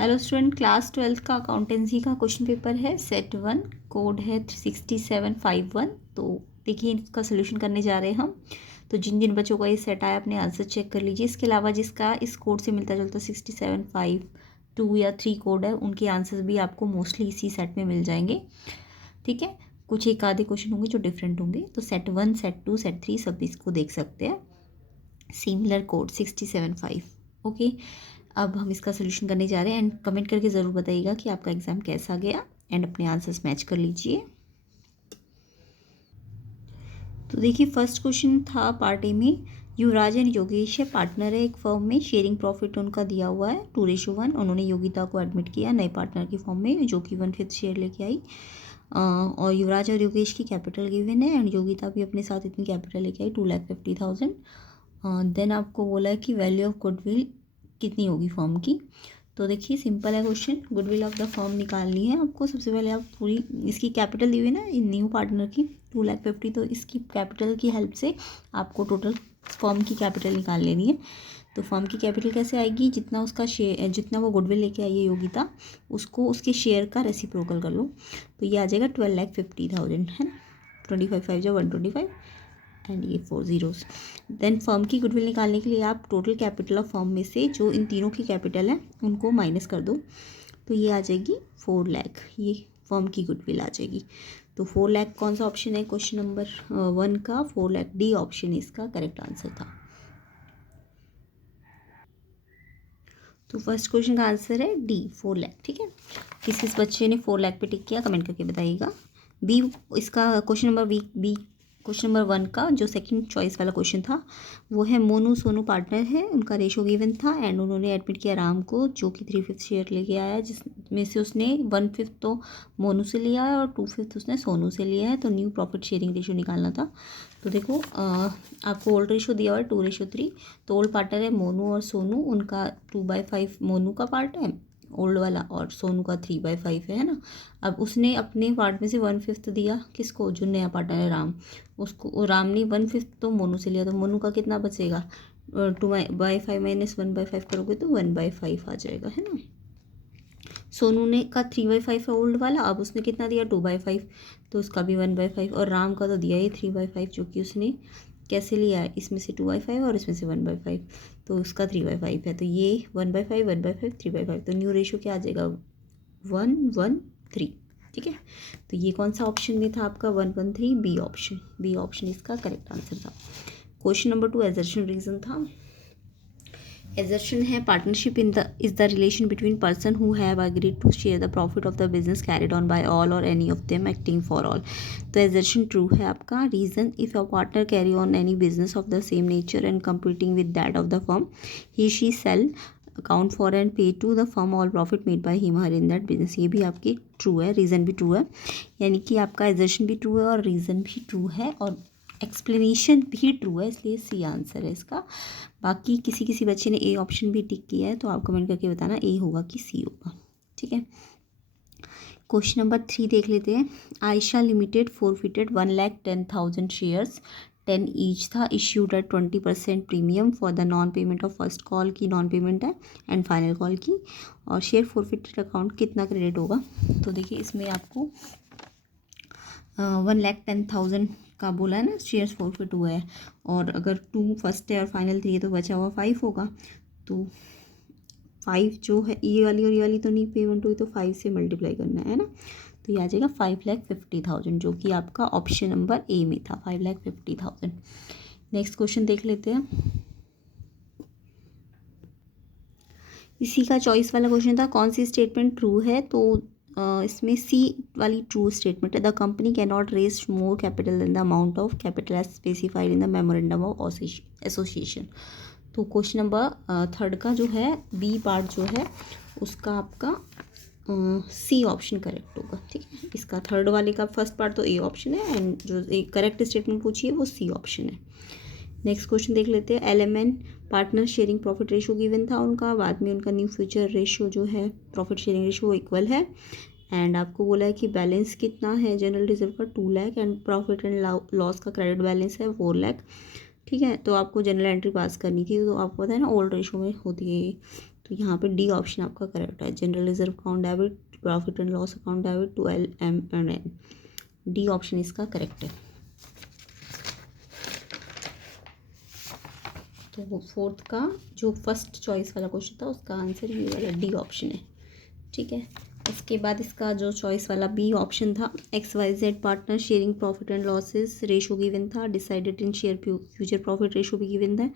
Hello student, class 12th का accountancy का question paper है। सेट 1, कोड है 6751। तो देखिए, इसका सोल्यूशन करने जा रहे हैं हम। तो जिन जिन बच्चों का ये सेट आया अपने आंसर चेक कर लीजिए। इसके अलावा जिसका इस कोड से मिलता जुलता 6752 या 3 कोड है, उनके आंसर्स भी आपको मोस्टली इसी सेट में मिल जाएंगे। ठीक है, कुछ एक आधे क्वेश्चन होंगे जो डिफरेंट होंगे। तो सेट 1, सेट 2, सेट 3 सब इसको देख सकते हैं। Similar code 675। ओके, अब हम इसका सोल्यूशन करने जा रहे हैं एंड कमेंट करके ज़रूर बताइएगा कि आपका एग्ज़ाम कैसा गया एंड अपने आंसर्स मैच कर लीजिए। तो देखिए, फर्स्ट क्वेश्चन था पार्ट ए में। युवराज एंड योगेश है, पार्टनर है एक फर्म में। शेयरिंग प्रॉफिट उनका दिया हुआ है 2:1। उन्होंने योगिता को एडमिट किया नए पार्टनर की फॉर्म में, जो कि 1/5 शेयर लेके आई। और युवराज और योगेश की कैपिटल गिवन है एंड योगिता भी अपने साथ इतनी कैपिटल लेके आई 2,50,000। देन आपको बोला है कि वैल्यू ऑफ गुडविल कितनी होगी फर्म की। तो देखिए, सिंपल है question. Goodwill of the firm निकालनी है आपको। सबसे पहले आप पूरी इसकी कैपिटल दी हुई ना न्यू पार्टनर की 2,50,000, तो इसकी कैपिटल की हेल्प से आपको टोटल फर्म की कैपिटल निकाल लेनी है। तो फर्म की कैपिटल कैसे आएगी, जितना उसका शेयर, जितना वो गुडविल लेके आई है योगिता, उसको उसके शेयर का रेसिप्रोकल कर लो। तो ये आ जाएगा 12,50,000, है ना। 25 5 जो 125 एंड ये 4 zeros। देन फर्म की गुडविल निकालने के लिए आप टोटल कैपिटल ऑफ फर्म में से जो इन तीनों की कैपिटल है उनको माइनस कर दो। तो ये आ जाएगी 4 लाख, ये फर्म की गुडविल आ जाएगी। तो 4 लाख कौन सा ऑप्शन है क्वेश्चन नंबर 1 का? 4 लाख डी ऑप्शन इसका करेक्ट आंसर था। तो फर्स्ट क्वेश्चन का आंसर है डी, 4 लाख। ठीक है, किस बच्चे ने 4 लाख पे टिक किया कमेंट करके बताइएगा। बी, इसका question number B question number 1 का जो सेकंड चॉइस वाला क्वेश्चन था वो है मोनू सोनू पार्टनर है, उनका रेशो गिवन था एंड उन्होंने एडमिट किया राम को, जो कि 3/5 शेयर लेके आया, जिसमें से उसने 1/5 तो मोनू से लिया है और 2/5 उसने सोनू से लिया है। तो न्यू प्रॉफिट शेयरिंग रेशो निकालना था। तो देखो, आपको ओल्ड रेशो दिया हुआ है 2:3। तो ओल्ड पार्टनर है मोनू और सोनू, उनका 2/5 मोनू का पार्ट है ओल्ड वाला और सोनू का 3/5 है ना। अब उसने अपने पार्ट में से 1/5 दिया किसको, जो नया पार्टनर है राम, उसको। राम ने 1/5 तो मोनू से लिया, तो मोनू का कितना बचेगा? 2/5 माइनस 1/5 करोगे तो 1/5 आ जाएगा, है ना। सोनू ने का 3/5 है ओल्ड वाला, अब उसने कितना दिया 2/5, तो उसका भी 1/5। और राम का तो दिया ही 3/5, जो कि उसने कैसे लिया है, इसमें से 2/5 और इसमें से 1/5, तो उसका 3/5 है। तो ये 1/5 1/5 3/5, तो न्यू रेशो क्या आ जाएगा 1:1:3। ठीक है, तो ये कौन सा ऑप्शन में था आपका 1:1:3? बी ऑप्शन इसका करेक्ट आंसर था। क्वेश्चन नंबर 2 एजर्शन रीजन था। एजर्शन है partnership is the relation between person who have agreed to share the profit of the business carried on by all or any of them acting for all. तो assertion true है आपका। Reason, if a partner carry on any business of the same nature and competing with that of the firm, he she shall account for and pay to the firm all profit made by him her in that business. ये भी आपकी true है, reason भी true है, यानी कि आपका assertion भी ट्रू है और रीज़न भी ट्रू है और एक्सप्लेनेशन भी ट्रू है, इसलिए सी आंसर है इसका। बाकी किसी बच्चे ने ए ऑप्शन भी टिक किया है, तो आप कमेंट करके बताना ए होगा कि सी होगा। ठीक है, क्वेश्चन नंबर 3 देख लेते हैं। Ayesha limited forfeited 1,10,000 shares, 10 each था, issued at 20% premium for the non payment of first call की नॉन पेमेंट है एंड फाइनल कॉल की। और शेयर फोरफिटेड अकाउंट कितना क्रेडिट होगा? तो देखिए, इसमें आपको 1,10,000 का बोला है ना, शेयर्स फोरफिट हुआ है, और अगर 2 फर्स्ट है और फाइनल 3 है तो बचा हुआ 5 होगा। तो 5 जो है, ये वाली तो नहीं पेमेंट हुई, तो 5 से मल्टीप्लाई करना है ना। तो ये आ जाएगा 5,50,000, जो कि आपका ऑप्शन नंबर ए में था, 5,50,000। नेक्स्ट क्वेश्चन देख लेते हैं। इसी का चॉइस वाला क्वेश्चन था, कौन सी स्टेटमेंट ट्रू है? तो इसमें सी वाली ट्रू स्टेटमेंट है। The company can not raise more capital than the amount of capital as specified in the memorandum of association. तो क्वेश्चन नंबर 3 का जो है बी पार्ट जो है उसका आपका सी ऑप्शन करेक्ट होगा। ठीक है, इसका थर्ड वाले का फर्स्ट पार्ट तो ए ऑप्शन है एंड जो एक करेक्ट स्टेटमेंट पूछी है वो सी ऑप्शन है। नेक्स्ट क्वेश्चन देख लेते हैं। LMN partner sharing profit ratio given था उनका, बाद में उनका न्यू फ्यूचर रेशो जो है प्रॉफिट शेयरिंग रेशो इक्वल है एंड आपको बोला है कि बैलेंस कितना है जनरल रिजर्व का 2 lakh and profit and loss का क्रेडिट बैलेंस है 4 लाख। ठीक है, तो आपको जनरल एंट्री पास करनी थी, तो आपको पता है ना ओल्ड रेशो में होती है, तो यहाँ पे डी ऑप्शन आपका करेक्ट है। General reserve account debit, profit and loss account debit to LMNN, D option इसका करेक्ट है। तो वो फोर्थ का जो फर्स्ट चॉइस वाला क्वेश्चन था उसका आंसर ये वाला डी ऑप्शन है, ठीक है। उसके बाद इसका जो चॉइस वाला बी ऑप्शन था, XYZ partner sharing profit and losses, ratio given था, decided in share future profit ratio भी गिवन था,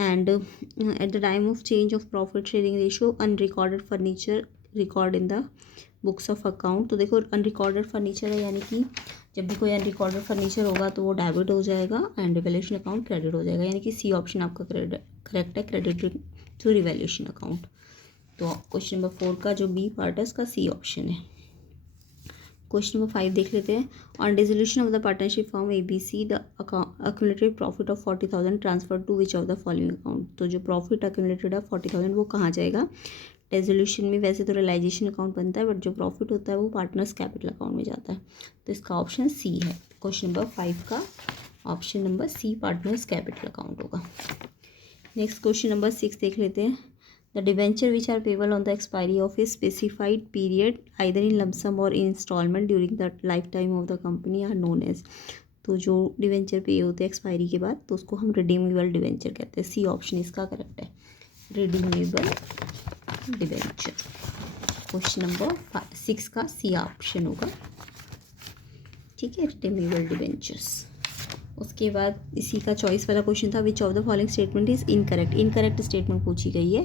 and at the time of change of profit sharing ratio unrecorded furniture record in the books of account. तो देखो unrecorded furniture है, यानी कि जब भी कोई अनरिकॉर्डेड फर्नीचर होगा तो वो डेबिट हो जाएगा एंड रिवैल्यूएशन अकाउंट क्रेडिट हो जाएगा, यानी कि सी ऑप्शन आपका करेक्ट है, क्रेडिट टू रिवैल्यूएशन अकाउंट। तो क्वेश्चन नंबर 4 का जो बी पार्ट है उसका सी ऑप्शन है। क्वेश्चन नंबर 5 देख लेते हैं। On dissolution of the partnership firm ABC the accumulated profit of 40,000 transfer to which of the following account. तो जो प्रॉफिट अक्यूमुलेटेड है 40,000 वो कहाँ जाएगा? रेजोल्यूशन में वैसे तो रियलाइजेशन अकाउंट बनता है, बट जो प्रॉफिट होता है वो पार्टनर्स कैपिटल अकाउंट में जाता है। तो इसका ऑप्शन सी है। क्वेश्चन नंबर 5 का option number C partners capital account होगा। नेक्स्ट क्वेश्चन नंबर 6 देख लेते हैं। The debenture which are payable on the expiry of a specified period either in lump sum or in instalment during the lifetime of the company are known as. तो जो debenture पे होते हैं expiry के बाद तो उसको हम रिडीमेबल डिवेंचर कहते हैं। सी ऑप्शन इसका करेक्ट है, रिडीमेबल डिवेंचर। क्वेश्चन नंबर 6 का सी ऑप्शन होगा, ठीक है, रिडीमेबल डिवेंचर्स। उसके बाद इसी का चॉइस वाला क्वेश्चन था, विच of the following statement is incorrect. Incorrect statement पूछी गई है।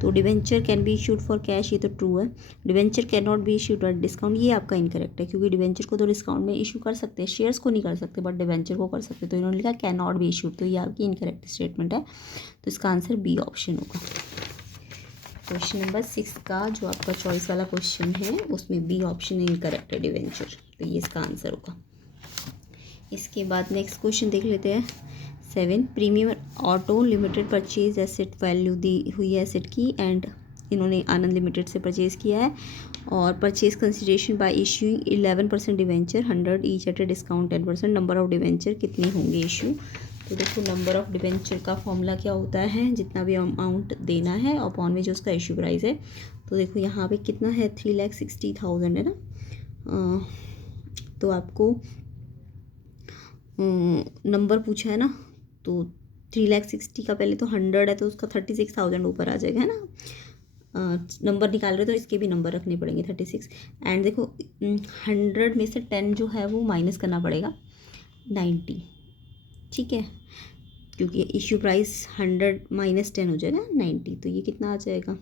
तो debenture can be issued for cash, ये तो ट्रू है। Debenture can not be issued at discount, ये आपका इनकरेक्ट है, क्योंकि डिवेंचर को तो डिस्काउंट में इशू कर सकते हैं, शेयर्स को नहीं कर सकते, बट डिवेंचर को कर सकते। तो इन्होंने लिखा कैन नॉट बी इशूड, तो ये आपकी इनकरेक्ट स्टेटमेंट है। तो इसका आंसर बी ऑप्शन होगा। क्वेश्चन नंबर 6 का जो आपका चॉइस वाला क्वेश्चन है उसमें बी ऑप्शन इनकरेक्ट है, डिवेंचर, तो ये इसका आंसर होगा। इसके बाद नेक्स्ट क्वेश्चन देख लेते हैं 7। Premium auto limited purchase asset, value दी हुई है एसेट की, एंड इन्होंने आनंद लिमिटेड से परचेज़ किया है, और purchase consideration bye issuing 11% debenture 100 each eight a discount 10%। Number of debenture कितने होंगे इशू? तो देखो नंबर ऑफ डिवेंचर का फॉर्मूला क्या होता है, जितना भी अमाउंट देना है अपॉन में जो उसका इशू प्राइस है। तो देखो यहाँ पे कितना है, 3,60,000 है ना। तो आपको नंबर पूछा है ना, तो 3,60,000 का पहले तो 100 है तो उसका 36,000 ऊपर आ जाएगा, है ना। नंबर निकाल रहे तो इसके भी नंबर रखने पड़ेंगे 36। एंड देखो 100 में से 10 जो है वो माइनस करना पड़ेगा 90, ठीक है, क्योंकि इश्यू प्राइस 100 माइनस 10 हो जाएगा 90, तो ये कितना आ जाएगा?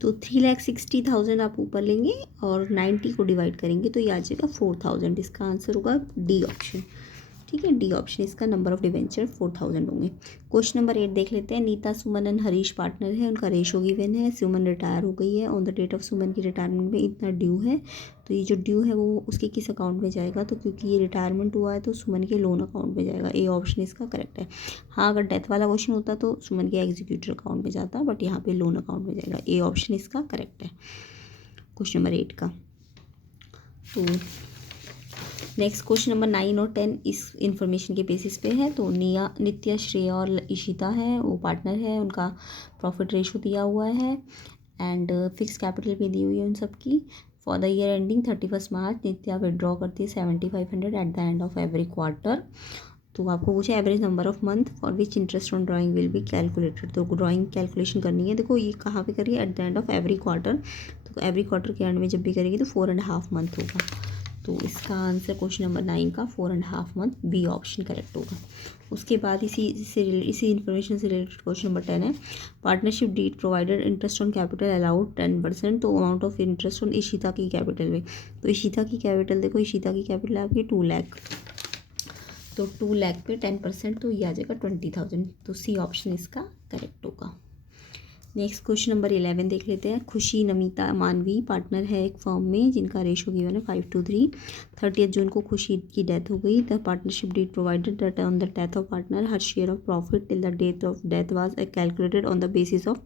तो 3,60,000 आप ऊपर लेंगे और 90 को डिवाइड करेंगे तो ये आ जाएगा 4,000। इसका आंसर होगा डी ऑप्शन, ठीक है, डी ऑप्शन इसका नंबर ऑफ डिवेंचर 4,000 होंगे। क्वेश्चन नंबर 8 देख लेते हैं। नीता, सुमन एंड हरीश पार्टनर है, उनका रेशो गिवन है। सुमन रिटायर हो गई है, ऑन द डेट ऑफ सुमन की रिटायरमेंट में इतना ड्यू है, तो ये जो ड्यू है वो उसके किस अकाउंट में जाएगा? तो क्योंकि ये रिटायरमेंट हुआ है तो सुमन के लोन अकाउंट में जाएगा, ए ऑप्शन इसका करेक्ट है। हाँ, अगर डेथ वाला क्वेश्चन होता तो सुमन के एग्जीक्यूटर अकाउंट में जाता, बट यहाँ पे लोन अकाउंट में जाएगा, ए ऑप्शन इसका करेक्ट है क्वेश्चन नंबर 8 का। तो नेक्स्ट क्वेश्चन नंबर 9 और 10 इस इन्फॉर्मेशन के बेसिस पे है। तो नित्या, श्रेया और इशिता है, वो पार्टनर है, उनका प्रॉफिट रेशो दिया हुआ है एंड फिक्स कैपिटल भी दी हुई है उन सबकी। For the year ending 31 March Nitya withdraw करती है 7,500 at the end of every quarter. तो आपको पूछे average number of month for which interest on drawing will be calculated. तो ड्राइंग कैलकुलेशन करनी है, देखो ये कहाँ पे करिए, at the end of every quarter. तो एवरी क्वार्टर के एंड में जब भी करेगी तो 4.5 मंथ होगा। तो इसका आंसर क्वेश्चन नंबर 9 का 4.5 मंथ, बी ऑप्शन करेक्ट होगा। उसके बाद इसी इन्फॉर्मेशन से रिलेटेड क्वेश्चन नंबर 10 है। Partnership deed provided interest on capital allowed 10%। तो amount of interest on Ishita की कैपिटल में, तो इशिता की कैपिटल देखो, इशिता की कैपिटल है आपकी 2 लाख, तो 2 लाख पे 10%, तो ये आ जाएगा 20,000। तो सी ऑप्शन इसका करेक्ट होगा। नेक्स्ट क्वेश्चन नंबर 11 देख लेते हैं। खुशी, नमिता, मानवी पार्टनर है एक फर्म में जिनका रेशो गिवन है 5:3। 30 जून को खुशी की डेथ हो गई। The partnership deed provided that on the death of partner her share of profit till the date of death was calculated on the basis of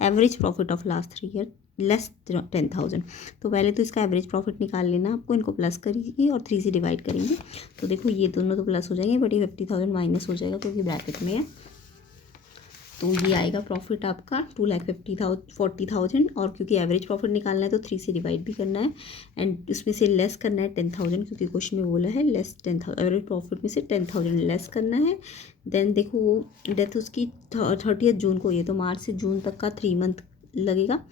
average profit of last 3 year less 10,000। तो पहले तो इसका average profit निकाल लेना आपको, इनको plus करिए और 3 से डिवाइड करेंगे। तो देखो ये दोनों तो प्लस हो जाएंगे, बट ये 50,000 माइनस हो जाएगा क्योंकि ब्रैकेट में है। तो ये आएगा प्रॉफिट आपका 2,40,000 और क्योंकि एवरेज प्रॉफिट निकालना है तो 3 से डिवाइड भी करना है एंड उसमें से लेस करना है 10,000 क्योंकि क्वेश्चन में बोला है लेस 10,000 एवरेज प्रॉफिट में से 10,000 लेस करना है। देन देखो वो डेथ उसकी 30 जून को, ये तो मार्च से जून तक का 3 मंथ लगेगा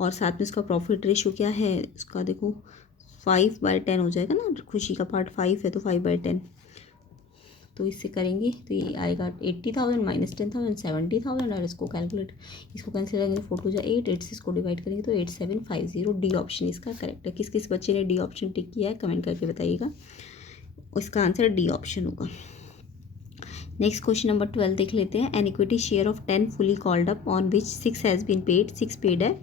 और साथ में उसका प्रॉफिट रेशियो क्या है उसका देखो 5/10 हो जाएगा ना, खुशी का पार्ट 5 है तो 5/10, तो इससे करेंगे तो ये आएगा 80,000 माइनस 10,000 70,000 और इसको कैंसिल करेंगे 4 2 8 8 से इसको डिवाइड करेंगे तो 8750। डी ऑप्शन इसका करेक्ट है। किस किस बच्चे ने डी ऑप्शन टिक किया है कमेंट करके बताइएगा, इसका आंसर डी ऑप्शन होगा। नेक्स्ट क्वेश्चन नंबर 12 देख लेते हैं। An equity share of 10 fully called up on which 6 has been paid, 6 paid है,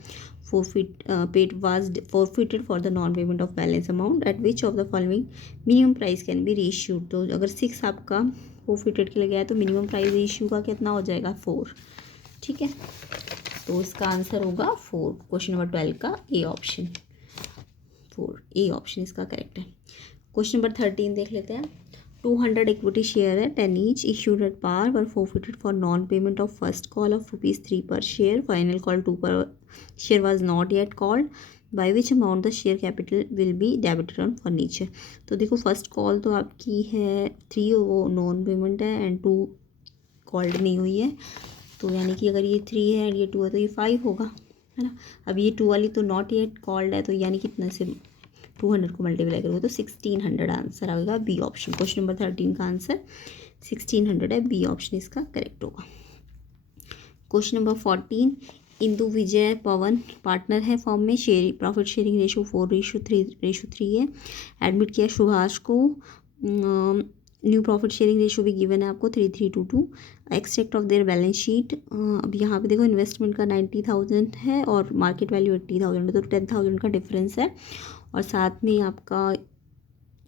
paid was forfeited for the non payment of balance amount at which of the following minimum price can be reissued। तो अगर 6 आपका forfeited के लिए गया है तो minimum price issue का कितना हो जाएगा 4, ठीक है, तो इसका आंसर होगा 4। क्वेश्चन नंबर 12 का ए ऑप्शन 4, ए ऑप्शन इसका करेक्ट है। क्वेश्चन नंबर 13 देख लेते हैं। 200 equity share है 10 each issued at par were forfeited for non-payment of first call of ₹3 per share. Final call 2 per share was not yet called. By which amount the share capital will be debited on furniture। तो देखो first call तो आपकी है 3, वो non payment है and 2 called नहीं हुई है, तो यानी कि अगर ये 3 है एंड ये 2 है तो ये 5 होगा, है ना। अब ये 2 वाली तो नॉट येट कॉल्ड है तो यानी कितना से 200 को मल्टीप्लाई करोगे तो 1600 आंसर आएगा बी ऑप्शन। क्वेश्चन नंबर 13 का आंसर 1600 है, बी ऑप्शन इसका करेक्ट होगा। Question number 14। इंदु विजय पवन पार्टनर है फॉर्म में, प्रॉफिट शेयरिंग रेशो 4:3 है। एडमिट किया सुभाष को, न्यू प्रॉफिट शेयरिंग रेशो भी गिवन है आपको 3:3 extract of their balance sheet. अब यहाँ पे देखो इन्वेस्टमेंट का 90,000 है और मार्केट वैल्यू 80,000 है, तो 10,000 का डिफरेंस है और साथ में आपका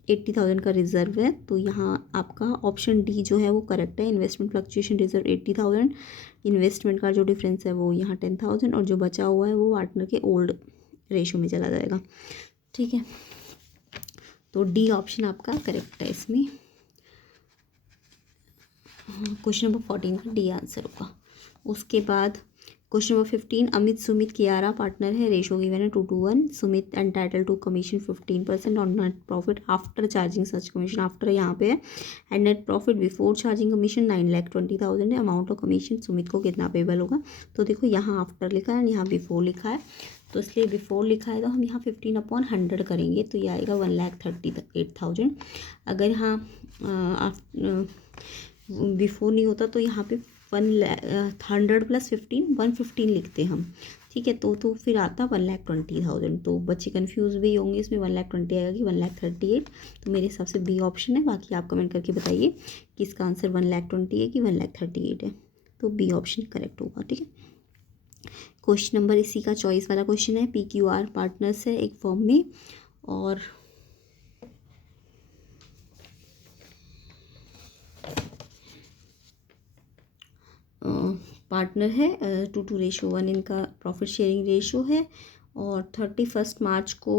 80,000 का रिजर्व है, तो यहाँ आपका ऑप्शन डी जो है वो करेक्ट है। इन्वेस्टमेंट फ्लक्चुएशन रिजर्व 80,000, इन्वेस्टमेंट का जो डिफरेंस है वो यहाँ 10,000 और जो बचा हुआ है वो पार्टनर के ओल्ड रेशो में चला जाएगा, ठीक है, तो डी ऑप्शन आपका करेक्ट है इसमें। क्वेश्चन नंबर 14 का डी आंसर होगा। उसके बाद question number 15। Amit Sumit Kiara partner है, रेशो गिवन है 2:1। Sumit entitle to commission 15% on net profit after charging such commission, after यहाँ पे है, and net profit before charging commission 9,20,000 है। अमाउंट ऑफ कमीशन सुमित को कितना पेबल होगा, तो देखो यहाँ आफ्टर लिखा है यहाँ बिफोर लिखा है, तो इसलिए बिफोर लिखा है तो हम यहाँ 15/100 करेंगे तो ये आएगा 1,38,000। अगर यहाँ बिफोर नहीं होता तो यहाँ पे 100 + 15 115 लिखते हम, ठीक है, तो फिर आता 1,20,000। तो बच्चे कंफ्यूज भी होंगे इसमें 1,20,000 आएगा कि 1,38,000, तो मेरे हिसाब से बी ऑप्शन है। बाकी आप कमेंट करके बताइए कि इसका आंसर 1,20,000 है कि 1,38,000 है, तो बी ऑप्शन करेक्ट होगा, ठीक है। क्वेश्चन नंबर इसी का चॉइस वाला क्वेश्चन है। PQR पार्टनर्स है एक फॉर्म में और पार्टनर है 2:1 इनका प्रॉफिट शेयरिंग रेशो है और 31 मार्च को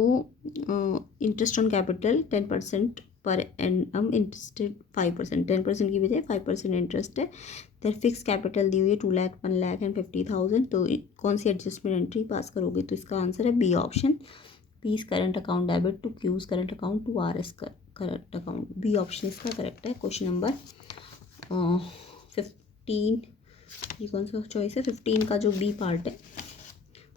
interest on capital 10% per annum, interested 5%, 10% की बजाय 5% इंटरेस्ट है। देन फिक्स कैपिटल दी हुई है 2 लाख 1,50,000, तो कौन सी एडजस्टमेंट एंट्री पास करोगे, तो इसका आंसर है B option. P's current account debit to Q's current account to RS current account, B option इसका करेक्ट है। क्वेश्चन नंबर 15, ये कौन सा चॉइस है, 15 का जो बी पार्ट है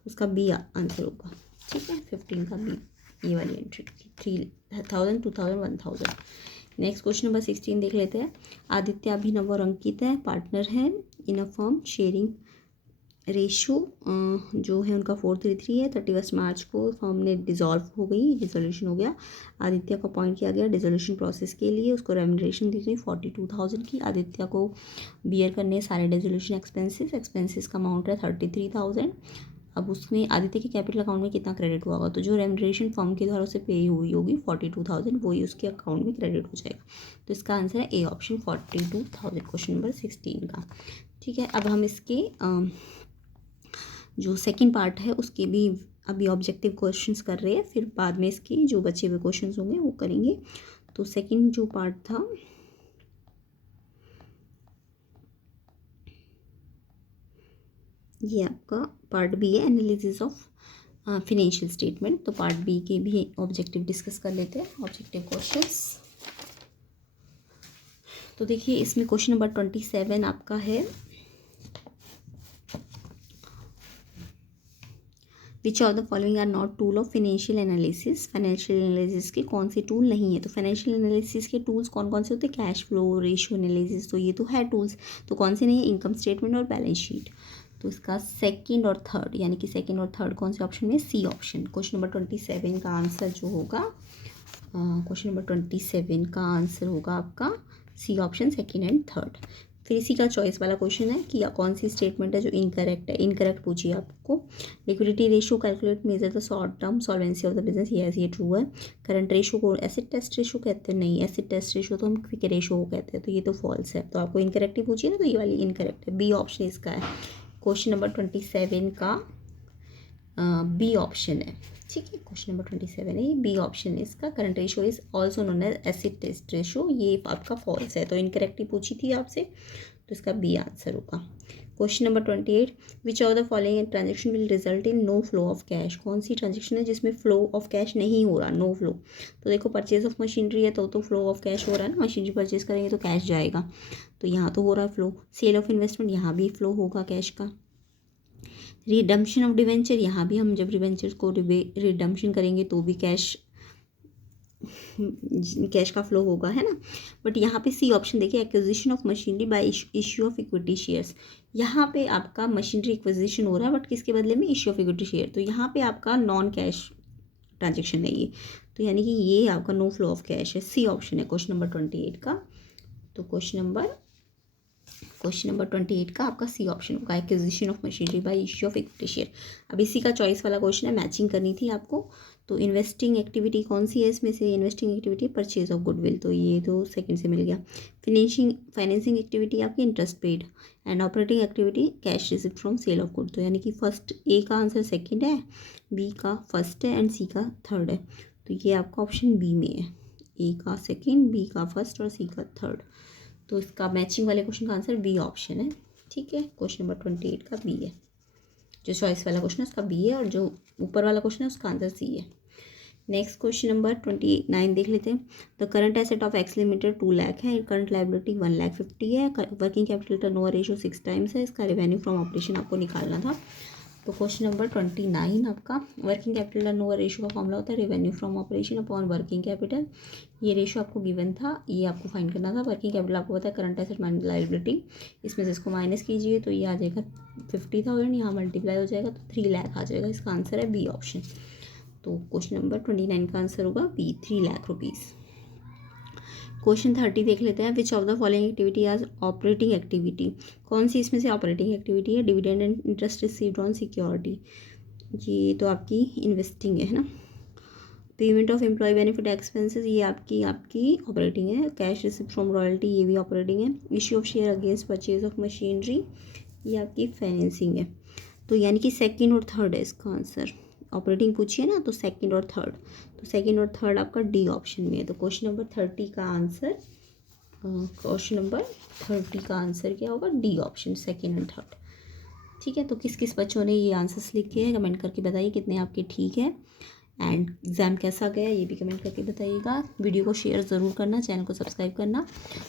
उसका बी आंसर होगा, ठीक है, 15 का बी, ये वाली एंट्री 3,000 2,000 1,000। नेक्स्ट क्वेश्चन नंबर 16 देख लेते हैं। आदित्य अभिनव और अंकित है पार्टनर है इन अ फर्म, शेयरिंग रेशो जो है उनका 4:3 है। 31 मार्च को फर्म ने डिसॉल्व हो गई, डिसोल्यूशन हो गया। आदित्य को अपॉइंट किया गया डिसोल्यूशन प्रोसेस के लिए, उसको रेम्यूनरेशन दी गई 42,000 की। आदित्य को बियर करने सारे डिसोल्यूशन एक्सपेंसेस का अमाउंट है 33,000। अब उसमें आदित्य के कैपिटल अकाउंट में कितना क्रेडिट हुआ होगा, तो जो रेम्यूनरेशन फर्म के द्वारा उसे पे हुई होगी 42,000 वही उसके अकाउंट में क्रेडिट हो जाएगा, तो इसका आंसर है ए ऑप्शन 42,000, क्वेश्चन नंबर 16 का, ठीक है। अब हम इसके जो सेकंड पार्ट है उसके भी अभी ऑब्जेक्टिव क्वेश्चंस कर रहे हैं, फिर बाद में इसके जो बचे हुए क्वेश्चंस होंगे वो करेंगे। तो सेकंड जो पार्ट था ये आपका पार्ट बी है, एनालिसिस ऑफ फिनेंशियल स्टेटमेंट। तो पार्ट बी के भी ऑब्जेक्टिव डिस्कस कर लेते हैं, ऑब्जेक्टिव क्वेश्चंस। तो देखिए इसमें क्वेश्चन नंबर 27 आपका है, which of the following are not tool of financial analysis. Financial analysis के कौन से टूल नहीं है। तो फाइनेंशियल एनालिसिस के टूल्स कौन कौन से होते हैं, कैश फ्लो, रेशियो एनालिसिस, तो ये तो है टूल्स। तो कौन से नहीं है, इनकम स्टेटमेंट और बैलेंस शीट। तो इसका सेकंड और थर्ड, यानी कि सेकंड और थर्ड कौन से ऑप्शन में, सी ऑप्शन। क्वेश्चन नंबर 27 का आंसर जो होगा, क्वेश्चन नंबर 27 का आंसर होगा आपका C option, second and third. फिर इसी का चॉइस वाला क्वेश्चन है कि कौन सी स्टेटमेंट है जो इनकरेक्ट है। इनकरेक्ट पूछिए आपको। Liquidity ratio calculate measure the short term solvency of the business, ये ट्रू है। करंट रेशियो को एसिड टेस्ट रेशियो कहते हैं, नहीं एसिड टेस्ट रेशियो तो हम क्विक रेशियो को कहते हैं, तो ये तो फॉल्स है। तो आपको इनकरेक्ट ही पूछिए ना, तो ये वाली इनकरेक्ट है, बी ऑप्शन इसका है। क्वेश्चन नंबर 27 का बी ऑप्शन है, ठीक है। क्वेश्चन नंबर 27 है, ये बी ऑप्शन है इसका। Current ratio is also known as acid test ratio, ये आपका फॉल्स है, तो इनकरेक्ट ही पूछी थी आपसे, तो इसका बी आंसर होगा। Question number 28, which of the following transaction will result in no flow of cash. कौन सी ट्रांजेक्शन है जिसमें फ्लो ऑफ कैश नहीं हो रहा, नो फ्लो। तो देखो परचेज ऑफ मशीनरी है तो फ्लो ऑफ कैश हो रहा है ना, मशीनरी परचेज करेंगे तो कैश जाएगा, तो यहाँ तो हो रहा है फ्लो। सेल ऑफ इन्वेस्टमेंट, यहाँ भी फ्लो होगा कैश का। रिडम्पशन ऑफ डिवेंचर, यहाँ भी हम जब डिवेंचर को रिडम्पशन करेंगे तो भी कैश का फ्लो होगा, है ना। बट यहाँ पे सी ऑप्शन देखिए, acquisition of machinery bye issue of equity shares. यहाँ पे आपका मशीनरी एक्विजिशन हो रहा है, बट किसके बदले में, इश्यू ऑफ इक्विटी शेयर। तो यहाँ पे आपका नॉन कैश ट्रांजेक्शन है ये, तो यानी कि ये आपका नो फ्लो ऑफ कैश है, सी ऑप्शन है क्वेश्चन नंबर 28 का। तो क्वेश्चन नंबर 28 का आपका सी ऑप्शन होगा, acquisition of machinery bye issue of equity share. अब इसी का चॉइस वाला क्वेश्चन है, मैचिंग करनी थी आपको। तो इन्वेस्टिंग एक्टिविटी कौन सी है इसमें से, investing activity purchase of goodwill, तो ये तो सेकंड से मिल गया। फाइनेंसिंग एक्टिविटी आपकी interest paid, and operating activity cash receipt from sale of good. तो यानी कि फर्स्ट ए का आंसर सेकंड है, बी का फर्स्ट है एंड सी का थर्ड है। तो ये आपका ऑप्शन बी में है, ए का सेकंड, बी का फर्स्ट और सी का थर्ड। तो इसका मैचिंग वाले क्वेश्चन का आंसर बी ऑप्शन है, ठीक है। क्वेश्चन नंबर 28 का बी है, जो चॉइस वाला क्वेश्चन है उसका बी है, और जो ऊपर वाला क्वेश्चन है उसका आंसर सी है। नेक्स्ट क्वेश्चन नंबर 29 देख लेते हैं। The current asset of x limited 2 lakh है, करंट लाइबिलिटी 1,50,000 है, working capital turnover ratio 6 times है, इसका रेवेन्यू फ्रॉम ऑपरेशन आपको निकालना था। तो क्वेश्चन नंबर 29 आपका, वर्किंग कैपिटल टर्नओवर रेशियो का फॉर्मूला होता है revenue from operation upon working capital. ये रेशियो आपको गिवन था, ये आपको फाइंड करना था। वर्किंग कैपिटल आपको पता है करंट एसेट माइनस लायबिलिटी, इसमें से इसको माइनस कीजिए तो ये आ जाएगा 50,000, यहाँ मल्टीप्लाई हो जाएगा तो 3 लाख आ जाएगा, इसका आंसर है बी ऑप्शन। तो क्वेश्चन नंबर 29 का आंसर होगा बी, 3 लाख रुपीज़। क्वेश्चन 30 देख लेते हैं, which of the following activity as operating activity. कौन सी इसमें से ऑपरेटिंग एक्टिविटी है, dividend and interest received on security, ये तो आपकी इन्वेस्टिंग है ना। Payment of employee benefit expenses, ये आपकी ऑपरेटिंग है। कैश रिसिप्ट फ्रॉम रॉयल्टी, ये भी ऑपरेटिंग है। Issue of share against purchase of machinery, ये आपकी फाइनेंसिंग है। तो यानी कि सेकंड और थर्ड है इसका आंसर, ऑपरेटिंग पूछिए ना, तो सेकंड और थर्ड, तो सेकंड और थर्ड आपका डी ऑप्शन में है। तो क्वेश्चन नंबर 30 का आंसर, क्वेश्चन नंबर 30 का आंसर क्या होगा, D option, second and third, ठीक है। तो किस किस बच्चों ने ये आंसर्स लिखे हैं कमेंट करके बताइए, कितने आपके ठीक है, एंड एग्ज़ाम कैसा गया ये भी कमेंट करके बताइएगा। वीडियो को शेयर ज़रूर करना, चैनल को सब्सक्राइब करना।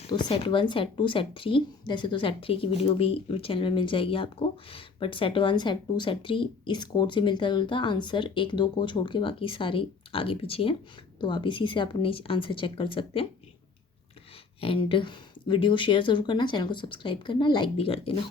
तो सेट 1, सेट 2, सेट 3, वैसे तो सेट 3 की वीडियो भी चैनल में मिल जाएगी आपको, बट सेट 1, सेट 2, सेट 3 इस कोड से मिलता जुलता आंसर, 1 2 को छोड़ के बाकी सारे आगे पीछे हैं, तो आप इसी से अपने आंसर चेक कर सकते हैं। एंड वीडियो को शेयर ज़रूर करना, चैनल को सब्सक्राइब करना, लाइक भी कर देना।